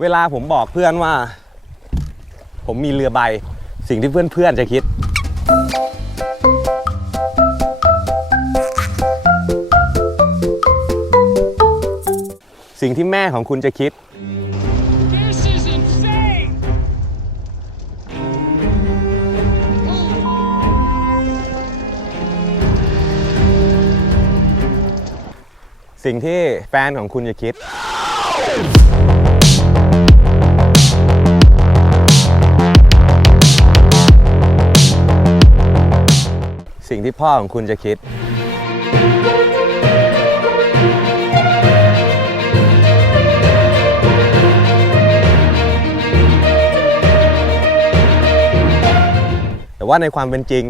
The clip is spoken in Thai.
เวลาผมบอกเพื่อนว่าผมมีเรือใบสิ่งที่เพื่อนๆจะคิดสิ่งที่แม่ของคุณจะคิดสิ่งที่แฟนของคุณจะคิดสิ่งที่พ่อของคุณจะคิดแต่ว่าในความเป็นจริง